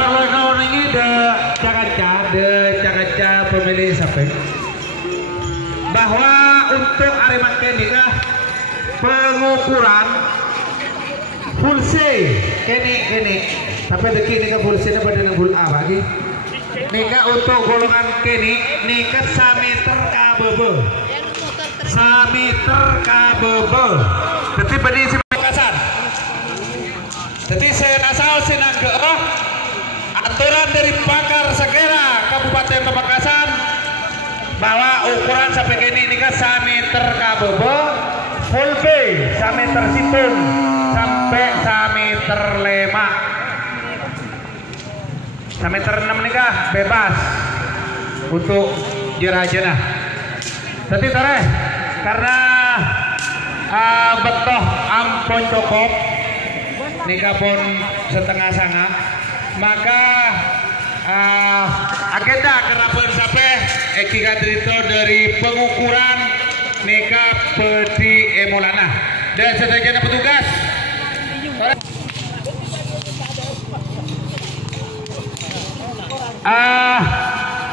Perlakuan ini de pemilih sampai bahwa untuk Arema Kendika pengukuran full C kene tapi deki nika full C pada dengan full A lagi nika untuk golongan kene nika sameter kabebe jadi bedi si Pamekasan jadi saya asal sinangge aturan dari pakar segera Kabupaten Pamekasan bahwa ukuran sampai kini ini kan 1 meter kabebe full B 1 meter situn sampai 1 meter lemak 1 meter 6 ini kah bebas untuk jerah-jerah jadi tore karena betoh ampun cukup nikah pun setengah sangat maka agenda kerapan sampai Eki Kadrito dari pengukuran nikah peti emolana dan sedangkan petugas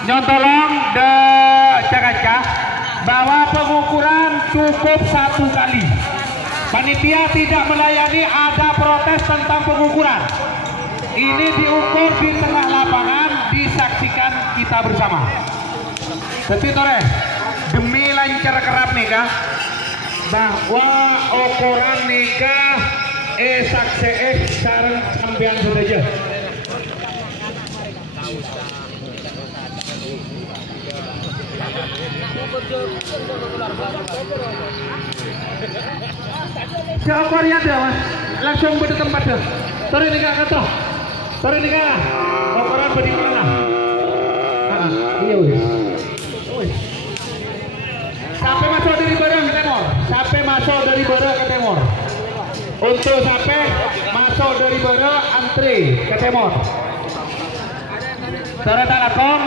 nyontolong de Cakaca bahwa pengukuran cukup 1 kali. Panitia tidak melayani ada protes tentang pengukuran. Ini diukur di tengah lapangan, disaksikan kita bersama. Jadi tore, demi lancar kerap nikah, bahwa ukuran nikah saksi sareng sampean saja. Siapa yang ada mas? Langsung pada tempat dah. Tore nikah kata. Sorry nih kak, ukuran bagaimana? Iya wis. Sampai masuk dari barang ke timur. Sampai masuk dari barang ke timur. Untuk sampai masuk dari barang antri ke timur. Ternyata lakon.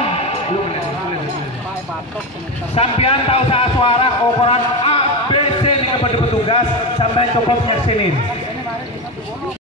Sampian tak usah suara ukuran ABC nih kepada petugas sampai cukup nyaksinin.